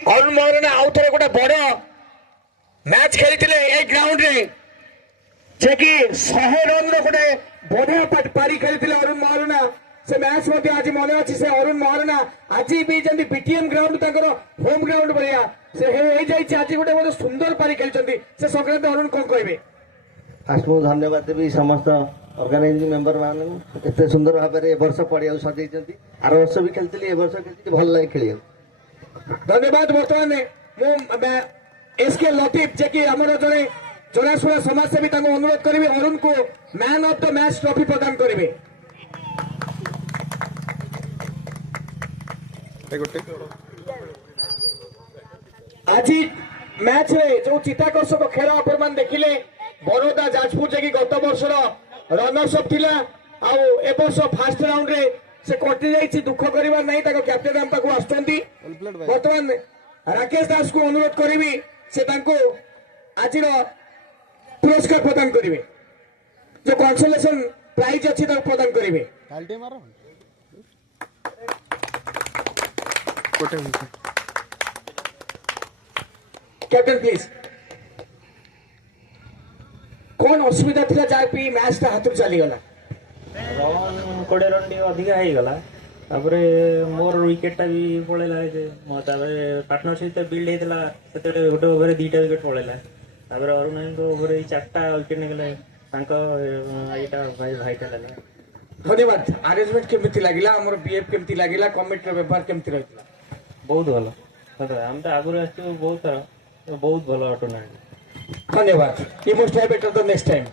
अरुण महाराणा आउ थे गोटे बड़ मैच खेली ए ग्राउंड रे जे कि 100 रन गोटे बढ़िया पारी खेली अरुण महाराणा से मैच आज मन अच्छी से अरुण महाराणा आज भी जमी बीटीएम ग्राउंड होम ग्राउंड भाया से आज गोटे बहुत सुंदर पारी खेली से संक्रांत अरुण कौन कहे फास्ट मुझे धन्यवाद देवी समस्त ऑर्गेनाइजिंग मेंबर मान एत सुंदर भाव में वर्ष पड़िया सजाई आर वर्ष भी खेलती ए वर्ष खेलती भल लगे खेल धन्यवाद बर्तमान एसके लतीफ जे कि आम जड़े जनाशुना समाजसेवी अनुरोध करी अरुण को man of the match trophy प्रदान करेंगे। आज मैच रे जो चित्ताकर्षक खेल अपन देखिले बरोदा जाजपुर जे कि गत वर्षर रनर्स अप थिला ए वर्ष फास्ट राउंड रे से कटि जाइछि दुख करिवार नहीं ताको कैप्टन हम ताको आस्तंती वर्तमान राकेश दास को अनुरोध करिवि से ताको आजिर पुरस्कार प्रदान करिवे जो कंसोलेशन प्राइज अछि ताको प्रदान करिवे कैप्टन प्लीज कौन असुविधा थिला जापी मैच ता हाथ चली गला रन 20 रन टी अधिका हो गला तापरे मोर विकेट टा भी पळेला जे तापरे पार्टनरशिप तो बिल्ड हेतला सेते गोटे ओवर दीटा विकेट पळेला तापरे अरुण को ओवर चारटा विकेट निकले तांको एटा भाई भाईटा लागला। धन्यवाद। अरेंजमेंट केमती लागिला हमर बीएफ केमती लागिला कमेंट रे व्यवहार केमती रहितला बहुत भलो सदा हम तो आगुर आछो बहुत भलो टूर्नामेंट। धन्यवाद। You must have better the next time.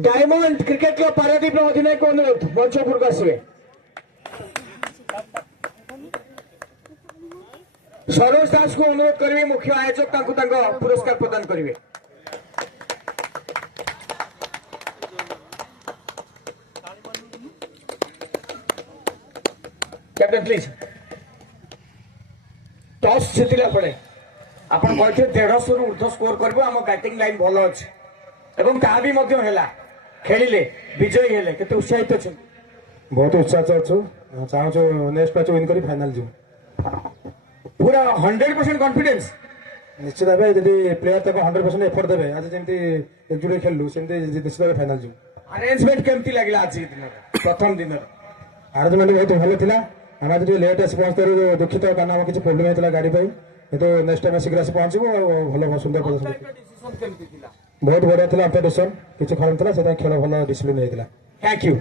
Diamond Cricket Club Paradip अधिनायक अनुरोध मंचपुर को आसवे सरोज दास को अनुरोध करेंगे मुख्य आयोजक पुरस्कार प्रदान करेंगे। कैप्टन प्लीज टॉस जीतला पड़े आपण कहते 150 रु ऊर्ध्व स्कोर करबो आम बैटिंग लाइन भल अछि एवं ता भी मध्य हैला खेलिले विजयी हेले केते उत्साहित अछि बहुत उत्साह अछु चाहू नेक्स्ट मैच विन करी फाइनल जीव पूरा 100% कॉन्फिडेंस निश्चित भाव जदि प्लेयर तक 100% एफर्ट देबे आज जेमती एकजुटे खेललु सेमती निश्चित भाव फाइनल जीव। अरेंजमेंट केमती लागला आज दिन प्रथम दिन अरेंजमेंट बहुत भल थिला हम आज लेट आसी पहुंचते दुखित कारण आम किसी प्रोब्लेम होता गाड़ी तो नेक्स्ट टाइम शीघ्र आसी पहुंचू भल सुंदर प्रदर्शन बहुत बढ़िया था अंतर डिसीजन किसी खराब था खेल भल डिसिप्लिन होता। Thank you.